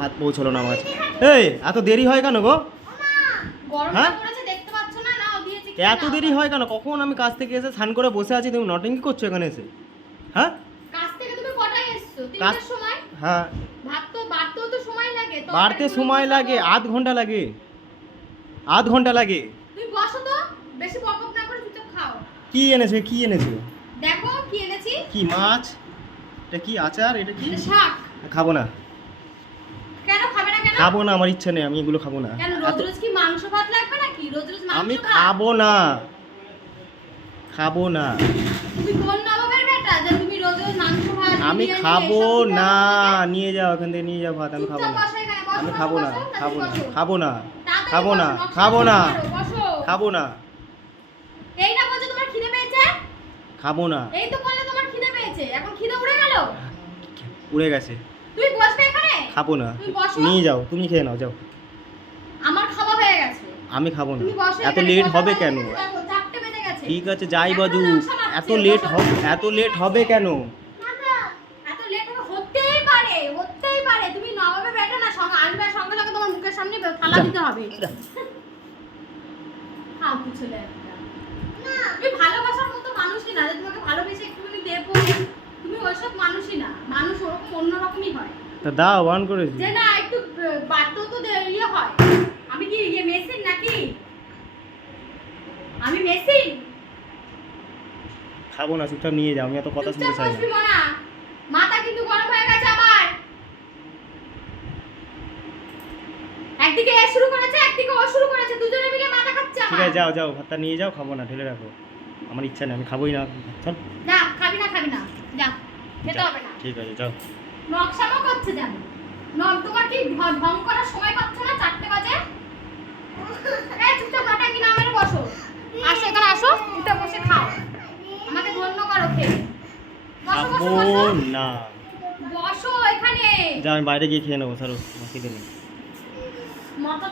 ভাত পৌঁছলো না আমার কাছে। এই এত দেরি হয় কেন গো? হ্যাঁ এত দেরি হয় কেন? কখন আমি কাজ থেকে এসে স্নান করে বসে আছি, তুমি নটিং করছো এখানে এসে? হ্যাঁ কাজ থেকে তুমি কটায় এসছো? 3টার সময়। হ্যাঁ ভাত তো বাড়তেও তো সময় লাগে। বাড়তে সময় লাগে, আধ ঘন্টা লাগে, আধ ঘন্টা লাগে। তুমি বসো তো, বেশি বকবক না করে চুপচাপ খাও। কি এনেছে, কি এনেছে? দেখো কি এনেছি। কি মাছ? এটা কি আচার? এটা কি? শাক। খাবো না। কেন খাবে না কেন? খাবো না, আমার ইচ্ছা নেই, আমি এগুলো খাবো না। কেন রোজ রোজ কি মাংস ভাত লাগবে নাকি? রোজ রোজ মাংস আমি ভাত? খাবো না, খাবো না। তুমি কোন নবাবের বেটা যে তুমি রোজ রোজ মাংস ভাত? আমি বিরিয়ানি খাবো এসব দিতে না, হবে? নিয়ে যাও এখান থেকে, নিয়ে যাও ভাত। আমি খাবো চুপচাপ না, বসো এখানে, বসো, আমি বসো, খাবো না, বসো, খাবো না, বসো। খাবো না, তাড়াতাড়ি খাবো না, বসো, নকশা খাবো না, করো, বসো। খাবো না, এই না বলছো তোমার খিদে পেয়েছে? খাবো না। এই তো বললে তোমার খিদে পেয়েছে, এখন খিদে উড়ে গেল। উড়ে গেছে। তুমি বসবে এখানে? খাবো না, তুমি বসো। নিয়ে যাও, তুমি খেয়ে নাও, যাও। আমার খাওয়া হয়ে গেছে। আমি খাবো না। তুমি বসো এত এখানে, লেট কথা হবে বলে কেন? দেখো, 4টে বেজে গেছে। ঠিক আছে যাই এখন বাজু, নকশা লাগছে, এত লেট বসো। হবে, এত লেট হবে কেন? এত লেট হতেই পারে, হতেই পারে। তুমি নবাবে বেটা না, সঙ্গে আসবে, সঙ্গে সঙ্গে তোমার মুখের সামনে থালা দিতে হবে। খাও কিছু একটা। তুমি ভালোবাসার মতো মানুষই না, যে তোমাকে ভালোবেসে একটুখানি দেবো। তুমি ওইসব মানুষই না। মানুষ ওরকম অন্যরকমই হয়। তা দাও, বান করেছি। যে না একটু বাড়তেও তো ইয়ে হয়। আমি কি ইয়ে মেশিন নাকি? আমি মেশিন? খাবো না, চুপচাপ নিয়ে যাও, আমি এত কথা শুনতে চুপচাপ চাই বসবি না। মনা। মাথা কিন্তু গরম হয়ে গেছে আবার। একদিকে এ শুরু করেছে, একদিকে ও শুরু করেছে, দুজনে মিলে মাথা খাচ্ছে ঠিক আমার। আছে যাও, যাও, ভাতটা নিয়ে যাও, খাবো না, ঢেলে রাখো। আমার ইচ্ছা নেই, আমি খাবোই না। চল। না খাবি না, খাবি না, যা, খেতে হবে না। ঠিক আছে যাও। নকশামো করছে যেন। তোমার কি ঢং করার সময় পাচ্ছ না? 4টে বাজে। এই চুপচাপ মাথা কি না মেরে বসো। আসো এখানে আসো, উঠে বসে খাও। আমাকে ধন্য করো খেয়ে। বসো বসো খাবো বসো। না। বসো এখানে। যা, আমি বাইরে গিয়ে খেয়ে নেবো, ছাড়ো, আমার খিদে নেই। মাথা